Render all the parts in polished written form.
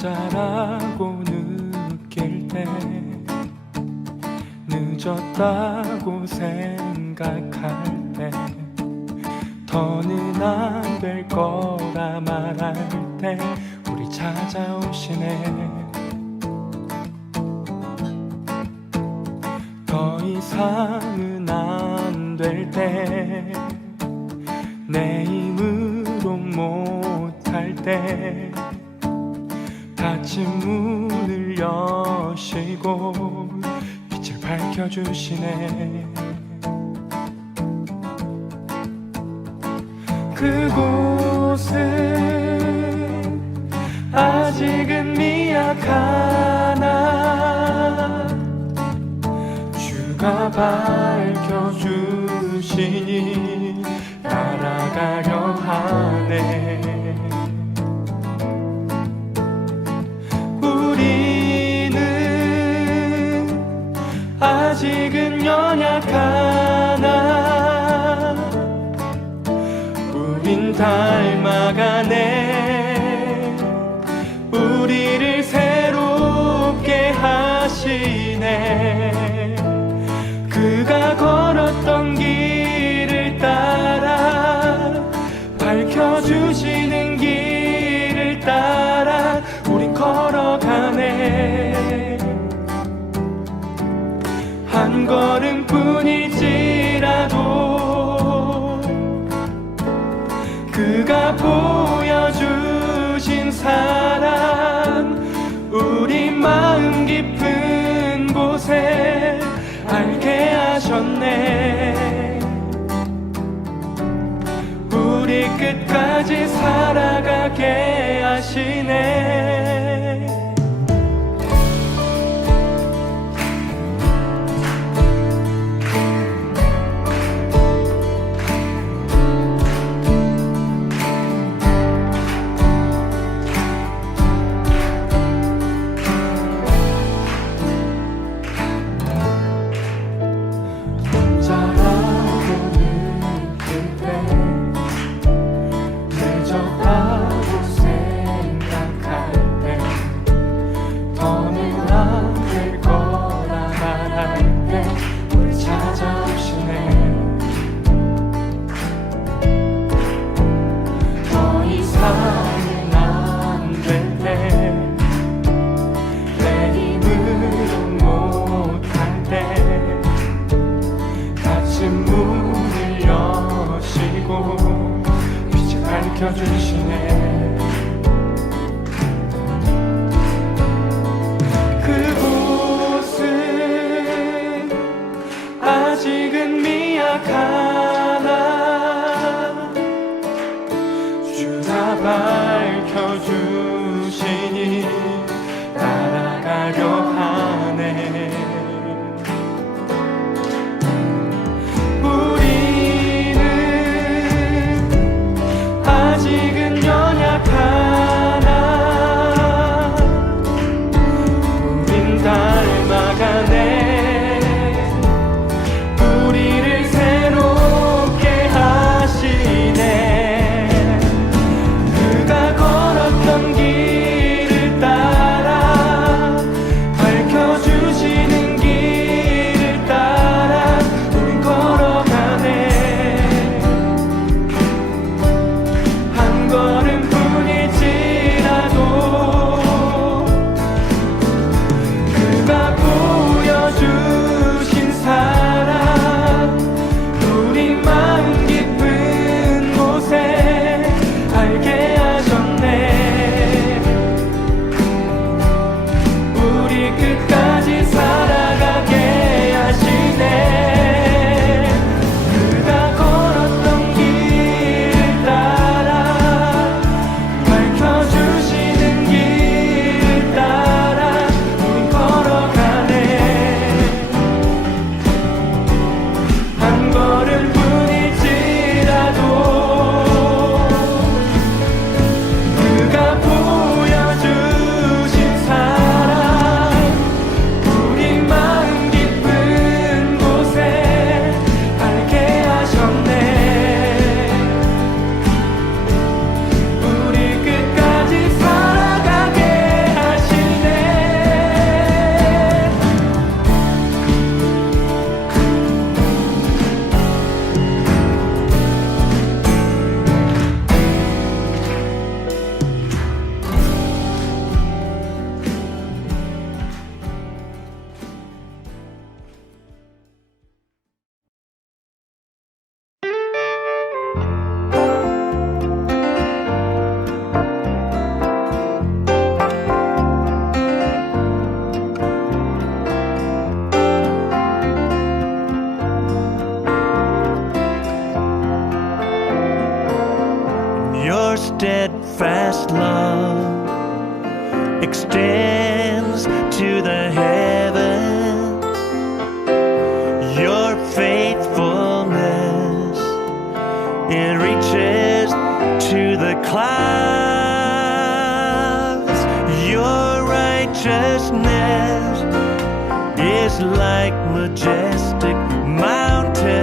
혼자라고 느낄 때, 늦었다고 생각할 때, 더는 안 될 거라 말할 때 우리 찾아오시네. 더 이상은 안 될 때, 내 힘으로 못할 때 닫힌 문을 여시고 빛을 밝혀주시네. 그곳은 아직은 미약하나 주가 밝혀주시니 따라가려 하네. 우리는 아직은 연약하나 우린 닮아가네. 우리를 새롭게 하시네. 그가 걸었던 길을 따라, 밝혀주시는 길을 따라 우린 걸어가네. 한 걸음뿐일지라도 그가 보여주신 사랑, 우리 마음 깊은 곳에 알게 하셨네. 우리 끝까지 살아가게 하시네. 문을 여시고 빛을 밝혀주시네. 그곳은 아직은 미약하나 주가 밝혀주시니 따라가려 하네. 아직은 연약하나 우린 닮아가네. 우리를 새롭게 하시네. 그가 Your steadfast love extends to the heavens. Your faithfulness, it reaches to the clouds. Your righteousness is like majestic mountains,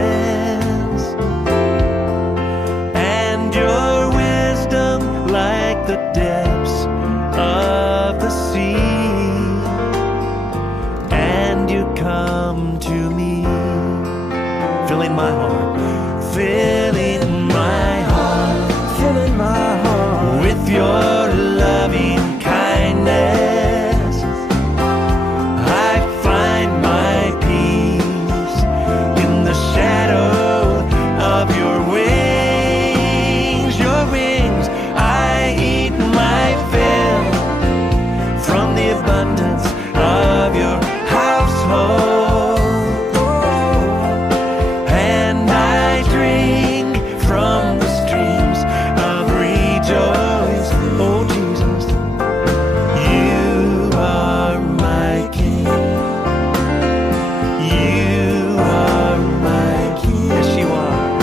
and your wisdom like the depths of the sea. And you come to me, filling my heart, filling my heart, filling my heart with your loving kindness. I find my peace in the shadow of your wings. Your wings, I eat my fill from the abundance of your household, and I drink from the streams of rejoice. Oh Jesus, you are my King. You are my King. Yes, you are.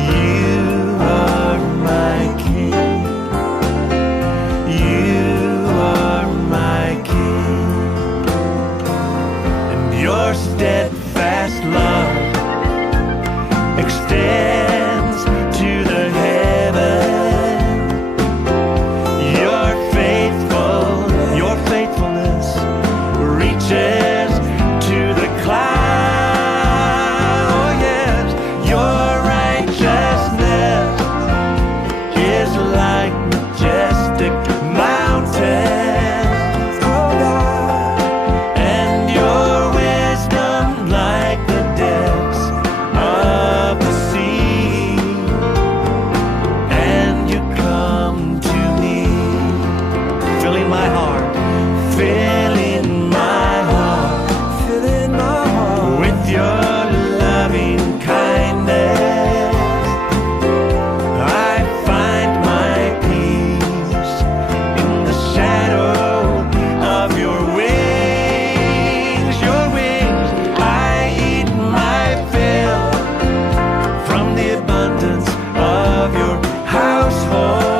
You are my King. You are my King. And your steadfast love extends to the heaven. Your faithfulness reaches to the clouds. Oh yes, your righteousness is like majestic mountains. Oh God, and your wisdom like the depths of the sea. And you come to me, filling my heart, filling my heart, filling my heart with your loving kindness. I find my peace in the shadow of your wings. Your wings, I eat my fill from the abundance of your household,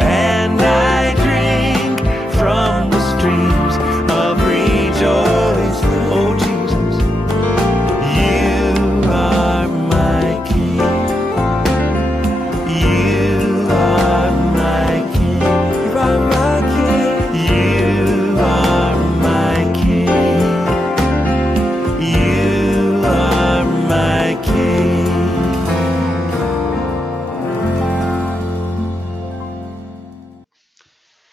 and I drink from the streams of rejoice. Oh Jesus, you are my King. You are my King. You are my King. You are my King. You are my King.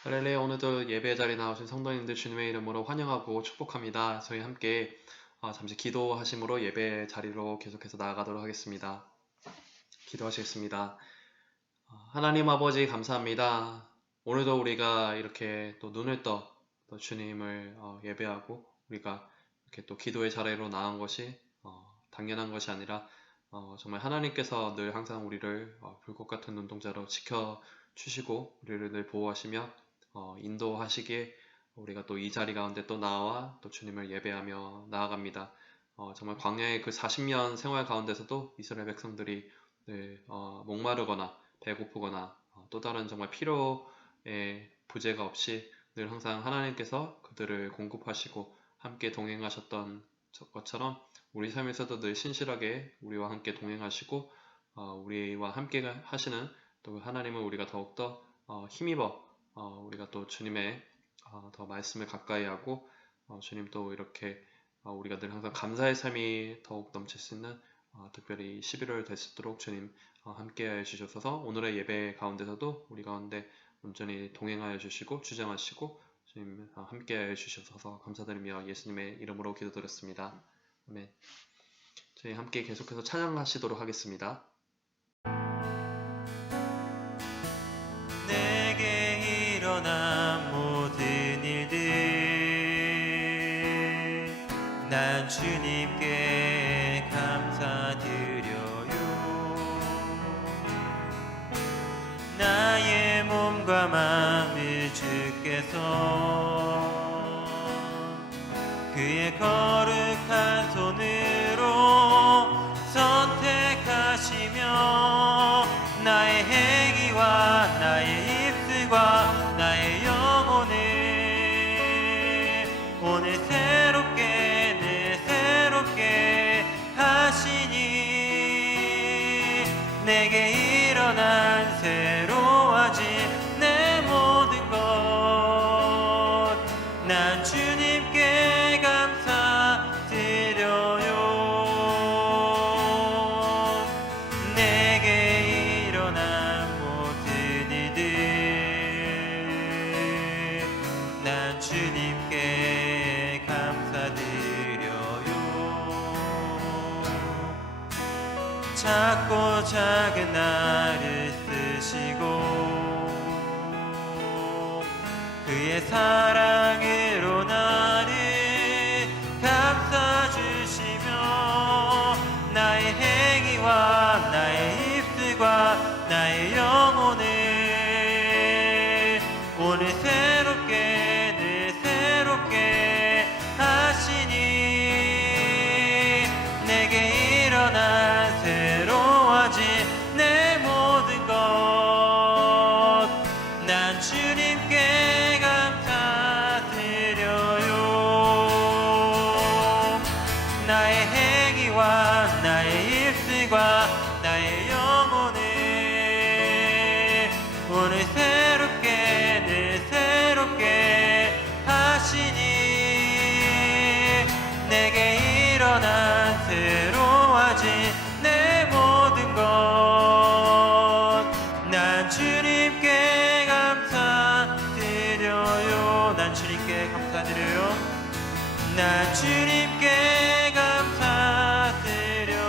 할렐루야. 오늘도 예배 자리에 나오신 성도님들 주님의 이름으로 환영하고 축복합니다. 저희 함께 잠시 기도하심으로 예배 자리로 계속해서 나아가도록 하겠습니다. 기도하시겠습니다. 하나님 아버지 감사합니다. 오늘도 우리가 이렇게 또 눈을 떠 또 주님을 예배하고 우리가 이렇게 또 기도의 자리로 나온 것이 당연한 것이 아니라 정말 하나님께서 늘 항상 우리를 불꽃 같은 눈동자로 지켜주시고 우리를 늘 보호하시며 인도하시기에 우리가 또 이 자리 가운데 또 나와 또 주님을 예배하며 나아갑니다. 정말 광야의 그 40년 생활 가운데서도 이스라엘 백성들이 늘 목마르거나 배고프거나 또 다른 정말 필요의 부재가 없이 늘 항상 하나님께서 그들을 공급하시고 함께 동행하셨던 것처럼 우리 삶에서도 늘 신실하게 우리와 함께 동행하시고 우리와 함께 하시는 또 하나님을 우리가 더욱더 힘입어 우리가 또 주님의 더 말씀을 가까이 하고 주님 또 이렇게 우리가 늘 항상 감사의 삶이 더욱 넘칠 수 있는 특별히 11월 될 수 있도록 주님 함께하여 주셔서 오늘의 예배 가운데서도 우리 가운데 온전히 동행하여 주시고 주장하시고 주님 함께하여 주셔서 감사드리며 예수님의 이름으로 기도드렸습니다. 아멘. 저희 함께 계속해서 찬양하시도록 하겠습니다. 내게 일어난 모든 일들 난 주님께 감사드려요. 눈과 마음을 주께서 그의 거룩한 손으로 선택하시며 나의 행위와 나의 입술과 나의 영혼을 오늘 새롭게 늘 새롭게 하시니 내게 일어난 새로워진 내 모든 것 난 주님께 감사드려요. 내게 일어난 모든 일들 난 주님께 감사드려요. 작고 작은 나를 쓰시고 그의 사랑으로 나를 감싸주시며 나의 행위와 나의 입술과 나의 영혼을 오늘 새롭게 늘 새롭게 하시니 내게 일어난 새로워진 내 모든 것 난 주님께 감사드려요. 나의 행위와 나의 입술과 나의 영혼을 오늘 새롭게 늘 새롭게 하시니 내게 일어난 새로워진 내 모든 것 난 주님께 감사드려요. 난 주님께 감사드려요. 난 주님께 감사드려요.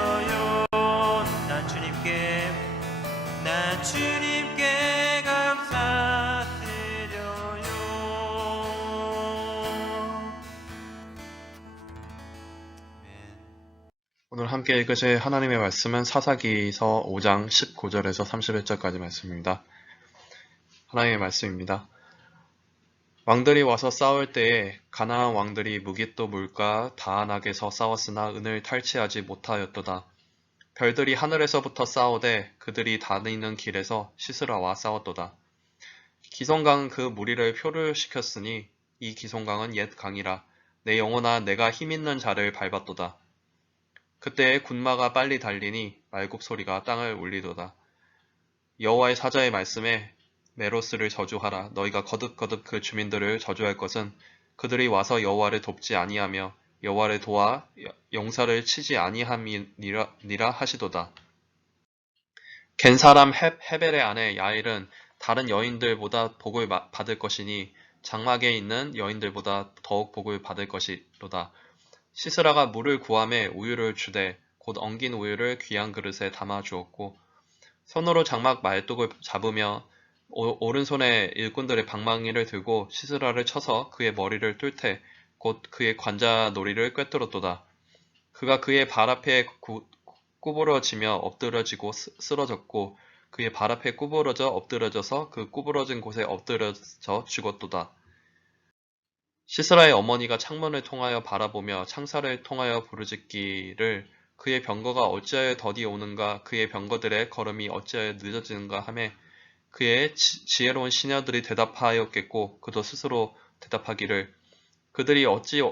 난 주님께 감사드려요. 오늘 함께 읽으실 하나님의 말씀은 사사기서 5장 19절에서 31절까지 말씀입니다. 하나님의 말씀입니다. 왕들이 와서 싸울 때에 가나안 왕들이 무깃도 물가 다안악에서 싸웠으나 은을 탈취하지 못하였도다. 별들이 하늘에서부터 싸우되 그들이 다니는 길에서 시스라와 싸웠도다. 기송강은 그 무리를 표류시켰으니 이 기송강은 옛 강이라 내 영혼아 내가 힘있는 자를 밟았도다. 그때에 군마가 빨리 달리니 말굽 소리가 땅을 울리도다. 여호와의 사자의 말씀에 메로스를 저주하라. 너희가 거듭거듭 그 주민들을 저주할 것은 그들이 와서 여호와를 돕지 아니하며 여호와를 도와 용사를 치지 아니함이니라 하시도다. 겐 사람 헤벨의 아내 야일은 다른 여인들보다 복을 받을 것이니 장막에 있는 여인들보다 더욱 복을 받을 것이로다. 시스라가 물을 구함에 우유를 주되 곧 엉긴 우유를 귀한 그릇에 담아 주었고 손으로 장막 말뚝을 잡으며 오른손에 일꾼들의 방망이를 들고 시스라를 쳐서 그의 머리를 뚫되 곧 그의 관자놀이를 꿰뚫었도다. 그가 그의 발 앞에 구부러지며 엎드러지고 쓰러졌고 그의 발 앞에 구부러져 엎드러져서 그 구부러진 곳에 엎드러져 죽었도다. 시스라의 어머니가 창문을 통하여 바라보며 창살을 통하여 부르짖기를 그의 병거가 어찌하여 더디 오는가 그의 병거들의 걸음이 어찌하여 늦어지는가 하매 그의 지혜로운 시녀들이 대답하였겠고 그도 스스로 대답하기를 그들이 어찌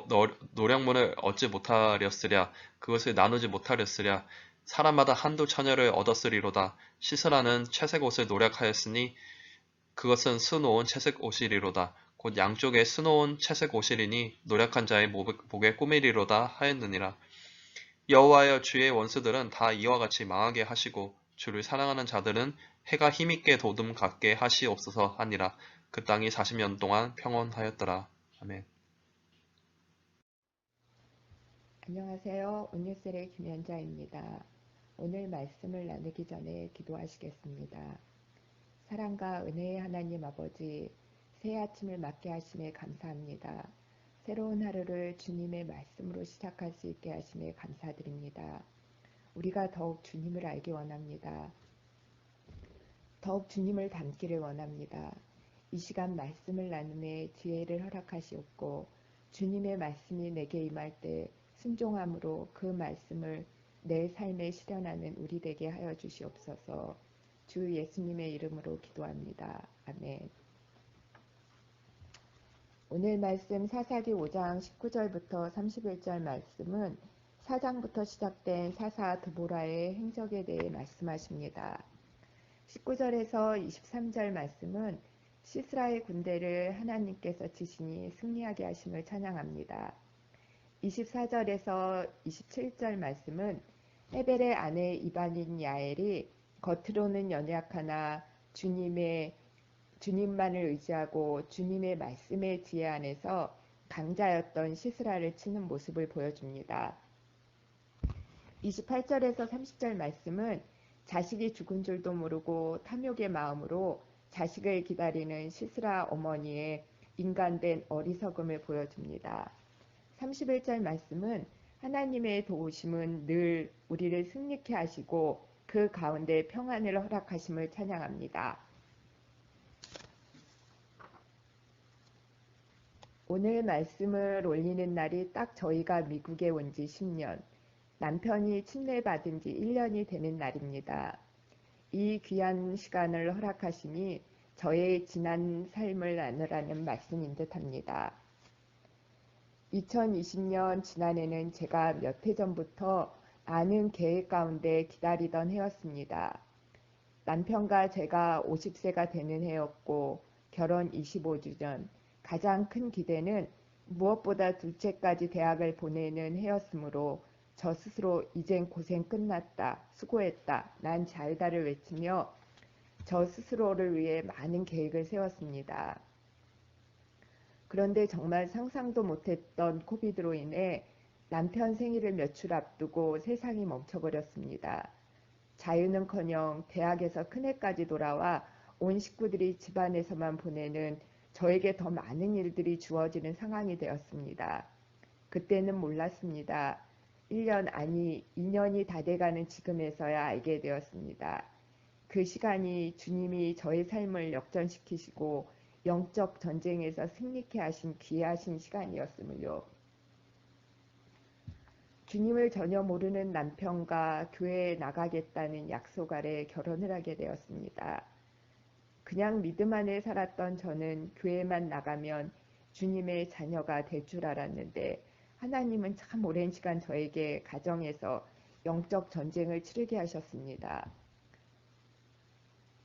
노량문을 얻지 못하렸으랴 그것을 나누지 못하렸으랴 사람마다 한두 처녀를 얻었으리로다. 시스라는 채색 옷을 노략하였으니 그것은 수놓은 채색 옷이리로다. 곧 양쪽에 수놓은 채색 옷이리니 노략한 자의 목에 꾸미리로다 하였느니라. 여호와여 주의 원수들은 다 이와 같이 망하게 하시고 주를 사랑하는 자들은 해가 힘있게 도둠 갖게 하시옵소서 하니라. 그 땅이 40년 동안 평온하였더라. 아멘. 안녕하세요. 온뉴스의 김연자입니다. 오늘 말씀을 나누기 전에 기도하시겠습니다. 사랑과 은혜의 하나님 아버지, 새 아침을 맞게 하심에 감사합니다. 새로운 하루를 주님의 말씀으로 시작할 수 있게 하심에 감사드립니다. 우리가 더욱 주님을 알기 원합니다. 더욱 주님을 닮기를 원합니다. 이 시간 말씀을 나눔에 지혜를 허락하시옵고 주님의 말씀이 내게 임할 때 순종함으로 그 말씀을 내 삶에 실현하는 우리 되게 하여 주시옵소서. 주 예수님의 이름으로 기도합니다. 아멘. 오늘 말씀 사사기 5장 19절부터 31절 말씀은 4장부터 시작된 사사 드보라의 행적에 대해 말씀하십니다. 19절에서 23절 말씀은 시스라의 군대를 하나님께서 치시니 승리하게 하심을 찬양합니다. 24절에서 27절 말씀은 헤벨의 아내 이방인 야엘이 겉으로는 연약하나 주님만을 의지하고 주님의 말씀의 지혜 안에서 강자였던 시스라를 치는 모습을 보여줍니다. 28절에서 30절 말씀은 자식이 죽은 줄도 모르고 탐욕의 마음으로 자식을 기다리는 시스라 어머니의 인간된 어리석음을 보여줍니다. 31절 말씀은 하나님의 도우심은 늘 우리를 승리케 하시고 그 가운데 평안을 허락하심을 찬양합니다. 오늘 말씀을 올리는 날이 딱 저희가 미국에 온 지 10년, 남편이 침례받은 지 1년이 되는 날입니다. 이 귀한 시간을 허락하시니 저의 지난 삶을 나누라는 말씀인 듯합니다. 2020년 지난해는 제가 몇 해 전부터 많은 계획 가운데 기다리던 해였습니다. 남편과 제가 50세가 되는 해였고 결혼 25주년, 가장 큰 기대는 무엇보다 둘째까지 대학을 보내는 해였으므로 저 스스로 이젠 고생 끝났다, 수고했다, 난 잘다를 외치며 저 스스로를 위해 많은 계획을 세웠습니다. 그런데 정말 상상도 못했던 코비드로 인해 남편 생일을 며칠 앞두고 세상이 멈춰버렸습니다. 자유는커녕 대학에서 큰애까지 돌아와 온 식구들이 집안에서만 보내는 저에게 더 많은 일들이 주어지는 상황이 되었습니다. 그때는 몰랐습니다. 1년 아니 2년이 다 돼가는 지금에서야 알게 되었습니다. 그 시간이 주님이 저의 삶을 역전시키시고 영적 전쟁에서 승리케 하신 귀하신 시간이었음을요. 주님을 전혀 모르는 남편과 교회에 나가겠다는 약속 아래 결혼을 하게 되었습니다. 그냥 믿음 안에 살았던 저는 교회만 나가면 주님의 자녀가 될 줄 알았는데 하나님은 참 오랜 시간 저에게 가정에서 영적 전쟁을 치르게 하셨습니다.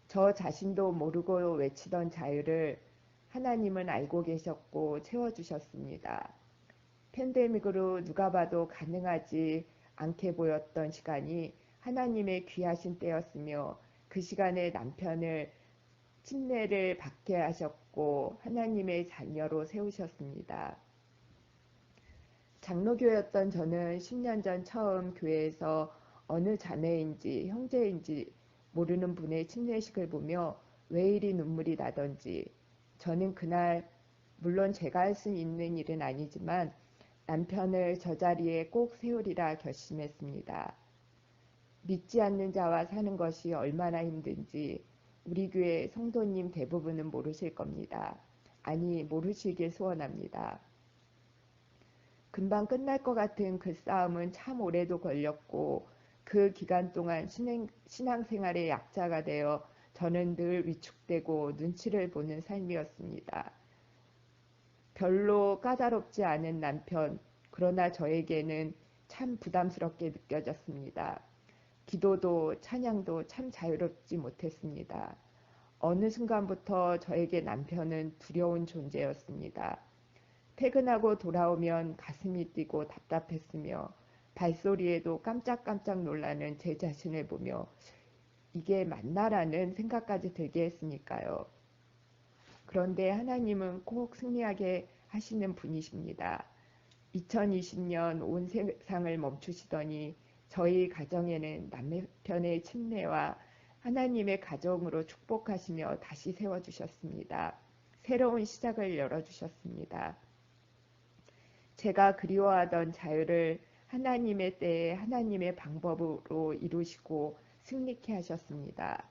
저 자신도 모르고 외치던 자유를 하나님은 알고 계셨고 채워주셨습니다. 팬데믹으로 누가 봐도 가능하지 않게 보였던 시간이 하나님의 귀하신 때였으며 그 시간에 남편을 침례를 받게 하셨고 하나님의 자녀로 세우셨습니다. 장로교였던 저는 10년 전 처음 교회에서 어느 자매인지 형제인지 모르는 분의 침례식을 보며 왜 이리 눈물이 나던지 저는 그날 물론 제가 할 수 있는 일은 아니지만 남편을 저 자리에 꼭 세우리라 결심했습니다. 믿지 않는 자와 사는 것이 얼마나 힘든지 우리 교회 성도님 대부분은 모르실 겁니다. 아니 모르시길 소원합니다. 금방 끝날 것 같은 그 싸움은 참 오래도 걸렸고 그 기간 동안 신앙생활의 약자가 되어 저는 늘 위축되고 눈치를 보는 삶이었습니다. 별로 까다롭지 않은 남편, 그러나 저에게는 참 부담스럽게 느껴졌습니다. 기도도 찬양도 참 자유롭지 못했습니다. 어느 순간부터 저에게 남편은 두려운 존재였습니다. 퇴근하고 돌아오면 가슴이 뛰고 답답했으며 발소리에도 깜짝깜짝 놀라는 제 자신을 보며 이게 맞나라는 생각까지 들게 했으니까요. 그런데 하나님은 꼭 승리하게 하시는 분이십니다. 2020년 온 세상을 멈추시더니 저희 가정에는 남편의 침례와 하나님의 가정으로 축복하시며 다시 세워주셨습니다. 새로운 시작을 열어주셨습니다. 제가 그리워하던 자유를 하나님의 때에 하나님의 방법으로 이루시고 승리케 하셨습니다.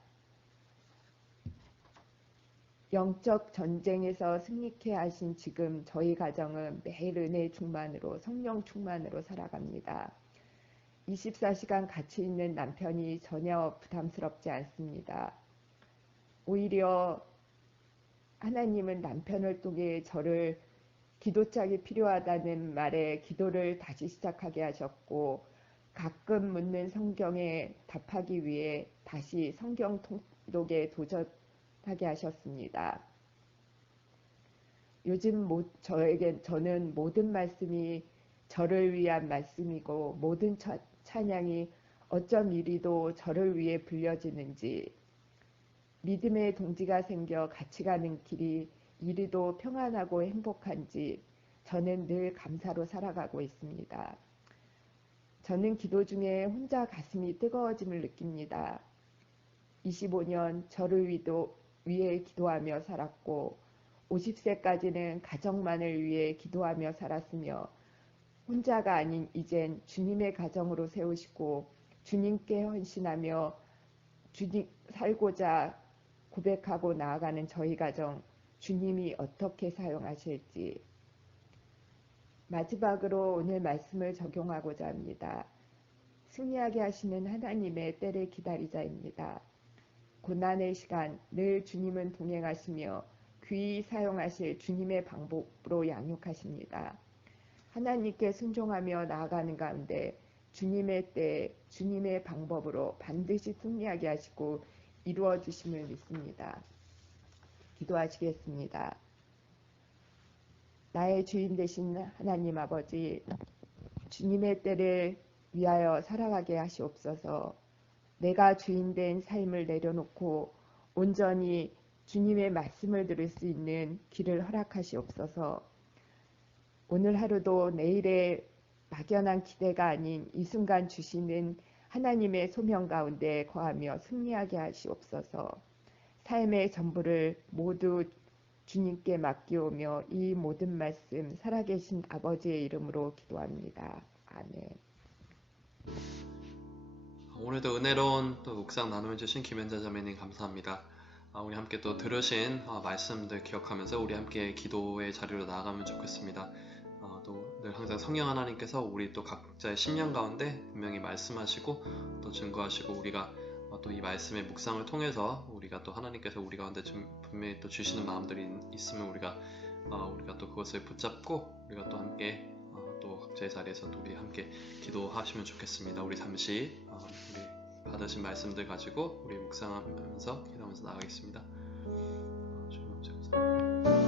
영적 전쟁에서 승리케 하신 지금 저희 가정은 매일 은혜 충만으로 성령 충만으로 살아갑니다. 24시간 같이 있는 남편이 전혀 부담스럽지 않습니다. 오히려 하나님은 남편을 통해 저를 기도짝이 필요하다는 말에 기도를 다시 시작하게 하셨고 가끔 묻는 성경에 답하기 위해 다시 성경 통독에 도전하게 하셨습니다. 요즘 저는 모든 말씀이 저를 위한 말씀이고 모든 찬양이 어쩜 이리도 저를 위해 불려지는지 믿음의 동지가 생겨 같이 가는 길이 이리도 평안하고 행복한지 저는 늘 감사로 살아가고 있습니다. 저는 기도 중에 혼자 가슴이 뜨거워짐을 느낍니다. 25년 저를 위해 기도하며 살았고 50세까지는 가정만을 위해 기도하며 살았으며 혼자가 아닌 이젠 주님의 가정으로 세우시고 주님께 헌신하며 주님 살고자 고백하고 나아가는 저희 가정 주님이 어떻게 사용하실지 마지막으로 오늘 말씀을 적용하고자 합니다. 승리하게 하시는 하나님의 때를 기다리자입니다. 고난의 시간 늘 주님은 동행하시며 귀히 사용하실 주님의 방법으로 양육하십니다. 하나님께 순종하며 나아가는 가운데 주님의 때, 주님의 방법으로 반드시 승리하게 하시고 이루어 주심을 믿습니다. 기도하시겠습니다. 나의 주인 되신 하나님 아버지, 주님의 때를 위하여 살아가게 하시옵소서. 내가 주인된 삶을 내려놓고 온전히 주님의 말씀을 들을 수 있는 길을 허락하시옵소서. 오늘 하루도 내일의 막연한 기대가 아닌 이 순간 주시는 하나님의 소명 가운데 거하며 승리하게 하시옵소서. 삶의 전부를 모두 주님께 맡기오며 이 모든 말씀 살아계신 아버지의 이름으로 기도합니다. 아멘. 오늘도 은혜로운 또 묵상 나눔해 주신 김현자 자매님 감사합니다. 우리 함께 또 들으신 말씀들 기억하면서 우리 함께 기도의 자리로 나아가면 좋겠습니다. 또 늘 항상 성령 하나님께서 우리 또 각자의 심령 가운데 분명히 말씀하시고 또 증거하시고 우리가 또 이 말씀의 묵상을 통해서 우리가 또 하나님께서 우리 가운데 좀 분명히 또 주시는 마음들이 있으면 우리가 또 그것을 붙잡고 우리가 또 함께 또 각자의 자리에서 또 우리 함께 기도하시면 좋겠습니다. 우리 잠시 우리 받으신 말씀들 가지고 우리 묵상하면서 기도하면서 나가겠습니다. 주님 감사합니다.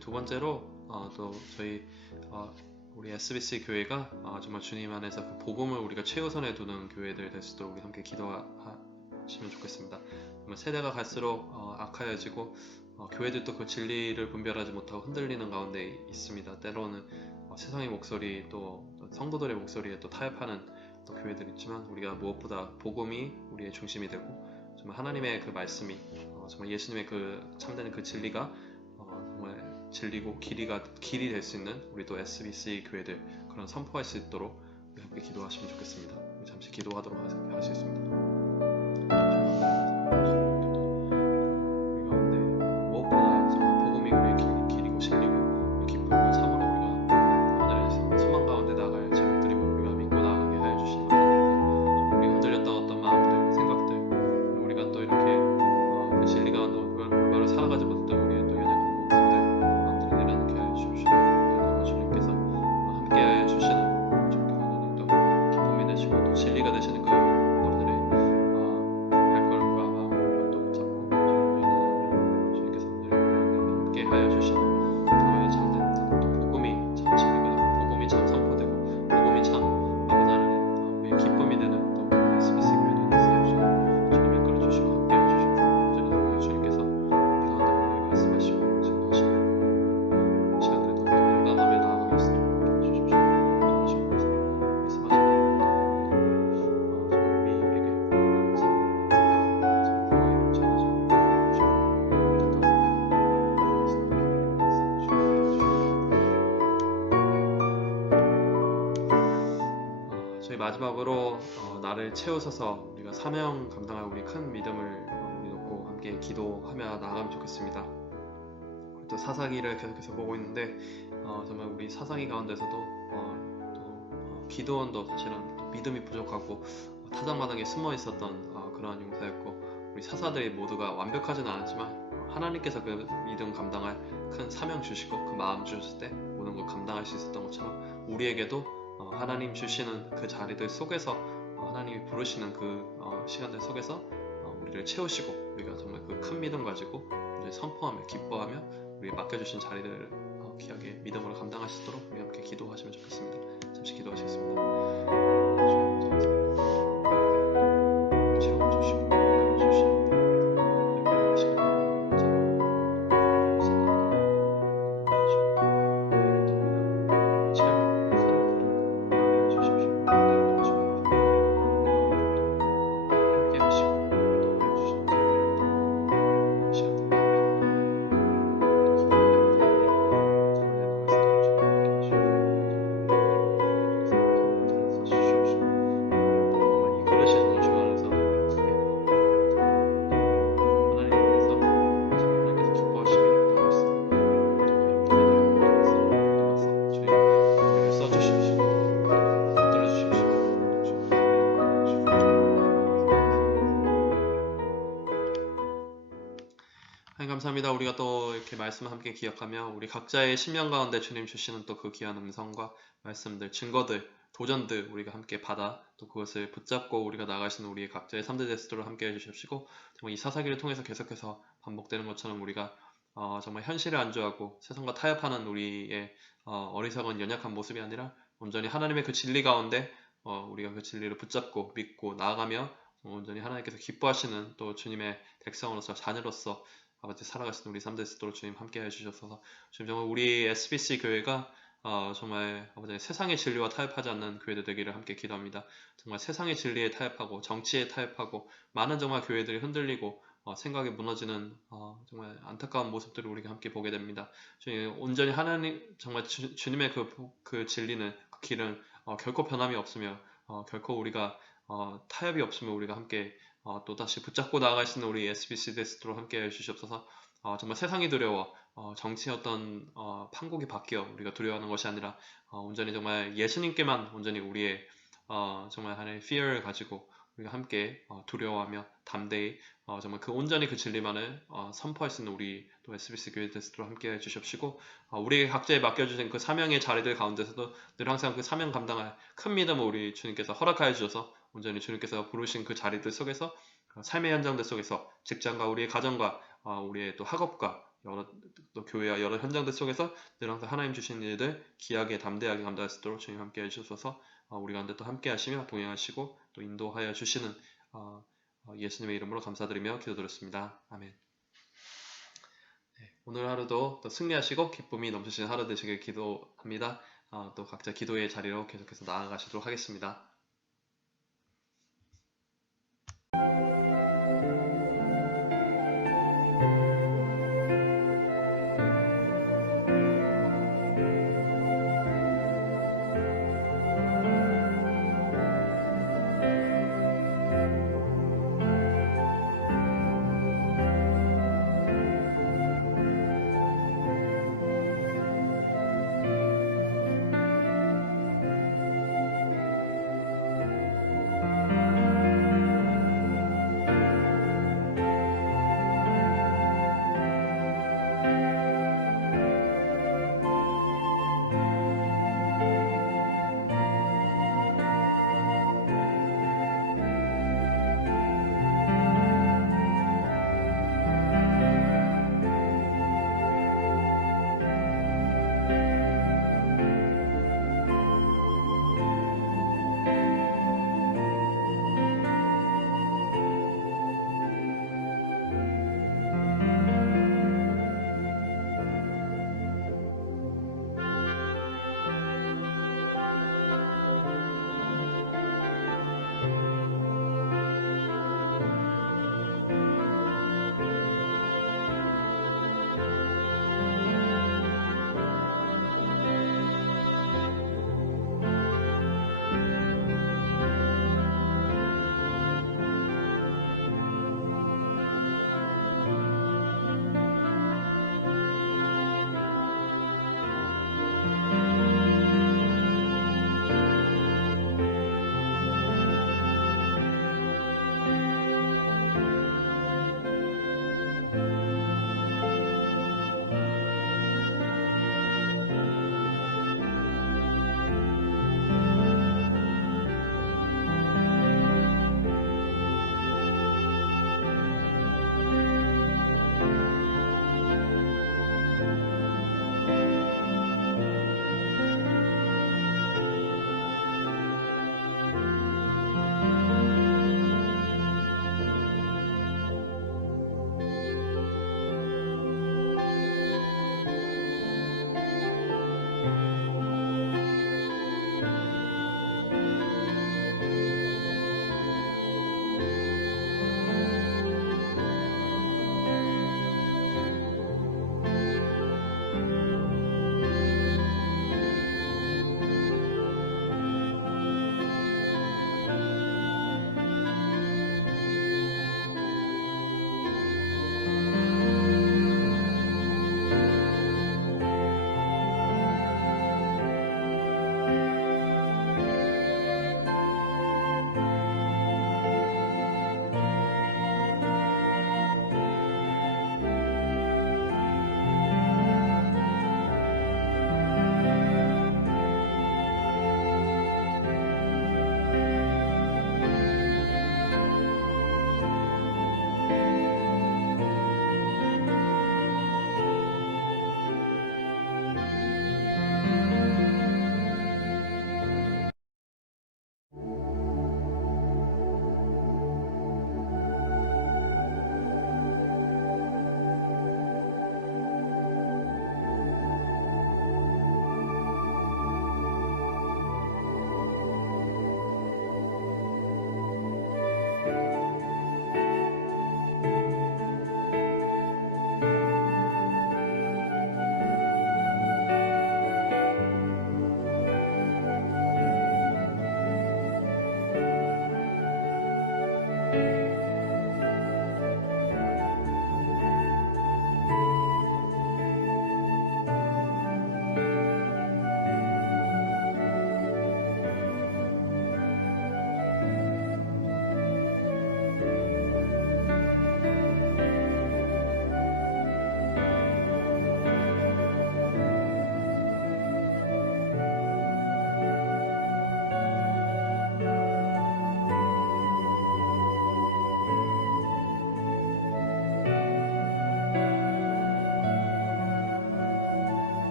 두 번째로 또 저희 우리 SBC 교회가 정말 주님 안에서 그 복음을 우리가 최우선에 두는 교회들 될 수 있도록 우리 함께 기도하시면 좋겠습니다. 정말 세대가 갈수록 악하여지고 교회들도 그 진리를 분별하지 못하고 흔들리는 가운데 있습니다. 때로는 세상의 목소리 또 성도들의 목소리에 또 타협하는 또 교회들이 있지만 우리가 무엇보다 복음이 우리의 중심이 되고 정말 하나님의 그 말씀이 정말 예수님의 그 참되는 그 진리가 정말 진리고 길이 될 수 있는 우리 또 SBC 교회들 그런 선포할 수 있도록 우리 함께 기도하시면 좋겠습니다. 우리 잠시 기도하도록 하시겠습니다. 우리 가운데 무엇보다 정말 복음이 우리의 길이고 진리고 기쁨을 참으로 우리가 하늘의 소망 가운데 나갈 제목들이 우리가 믿고 나가게 하여 주시는 하나님, 우리가 흔들렸던 어떤 마음들, 생각들 우리가 또 이렇게 그 진리 가운데 올바로 살아가지 못했던 우리의 또 연약한 모습들 주님께서 함께 마지막으로 나를 채우소서 우리가 사명 감당할 우리 큰 믿음을 우리 놓고 함께 기도하며 나아가면 좋겠습니다. 또 사사기를 계속해서 보고 있는데 정말 우리 사사기 가운데서도 기도원도 사실은 또 믿음이 부족하고 타작마당에 숨어 있었던 그러한 용사였고 우리 사사들이 모두가 완벽하지는 않았지만 하나님께서 그 믿음 감당할 큰 사명 주시고 그 마음 주셨을 때 모든 걸 감당할 수 있었던 것처럼 우리에게도 하나님 주시는 그 자리들 속에서 하나님이 부르시는 그 시간들 속에서 우리를 채우시고 우리가 정말 그 큰 믿음 가지고 이제 선포하며 기뻐하며 우리에게 맡겨주신 자리들을 귀하게 믿음으로 감당할 수 있도록 우리 함께 기도하시면 좋겠습니다. 잠시 기도하시겠습니다. 채워주시고 감사합니다. 우리가 또 이렇게 말씀을 함께 기억하며 우리 각자의 심령 가운데 주님 주시는 또 그 귀한 음성과 말씀들, 증거들, 도전들 우리가 함께 받아 또 그것을 붙잡고 우리가 나가시는 우리의 각자의 3대 데스토를 함께 해주십시고 정말 이 사사기를 통해서 계속해서 반복되는 것처럼 우리가 정말 현실을 안주하고 세상과 타협하는 우리의 어리석은 연약한 모습이 아니라 온전히 하나님의 그 진리 가운데 우리가 그 진리를 붙잡고 믿고 나아가며 온전히 하나님께서 기뻐하시는 또 주님의 백성으로서 자녀로서 아버지 살아가시는 우리 3대 스토로 주님 함께 해주셔서 주님 정말 우리 SBC 교회가 정말 아버지 세상의 진리와 타협하지 않는 교회들 되기를 함께 기도합니다. 정말 세상의 진리에 타협하고 정치에 타협하고 많은 정말 교회들이 흔들리고 생각이 무너지는 정말 안타까운 모습들을 우리가 함께 보게 됩니다. 주님 온전히 하나님 정말 주님의 그 진리는 그 길은 결코 변함이 없으며 결코 우리가 타협이 없으며 우리가 함께 또다시 붙잡고 나아가시는 우리 SBC 데스토로 함께 해주시옵소서. 정말 세상이 두려워 정치의 어떤 판국이 바뀌어 우리가 두려워하는 것이 아니라 온전히 정말 예수님께만 온전히 우리의 정말 하나의 fear를 가지고 우리가 함께 두려워하며 담대히 정말 그 온전히 그 진리만을 선포할 수 있는 우리 또 SBC 교회 데스토로 함께 해주십시고 우리 각자에 맡겨주신 그 사명의 자리들 가운데서도 늘 항상 그 사명 감당할 큰 믿음을 우리 주님께서 허락하여 주셔서 온전히 주님께서 부르신 그 자리들 속에서 삶의 현장들 속에서 직장과 우리의 가정과 우리의 또 학업과 또 교회와 여러 현장들 속에서 늘 항상 하나님 주신 일들 귀하게 담대하게 감당할 수 있도록 주님 함께 해주셔서 우리 가운데 또 함께 하시며 동행하시고 또 인도하여 주시는 예수님의 이름으로 감사드리며 기도드렸습니다. 아멘. 네, 오늘 하루도 또 승리하시고 기쁨이 넘치시는 하루 되시길 기도합니다. 또 각자 기도의 자리로 계속해서 나아가시도록 하겠습니다.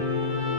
감사합니다.